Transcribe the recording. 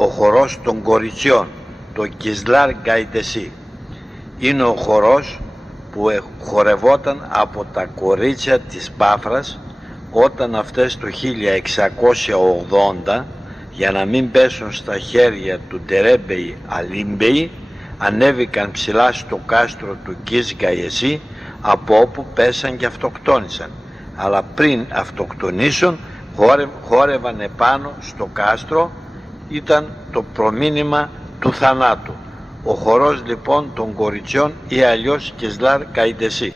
ο χορός των κοριτσιών, το Κισλάρ Γκαϊντεσί. Είναι ο χορός που χορευόταν από τα κορίτσια της Πάφρας όταν αυτές το 1680, για να μην πέσουν στα χέρια του Ντερέμπεϊ Αλίμπεϊ, ανέβηκαν ψηλά στο κάστρο του Κις Γκαϊεσί, από όπου πέσαν και αυτοκτόνησαν. Αλλά πριν αυτοκτονήσουν χόρευαν επάνω στο κάστρο, ήταν το προμήνυμα του θανάτου. Ο χορός λοιπόν των κοριτσιών ή αλλιώς Κισλάρ Γκαϊντεσί.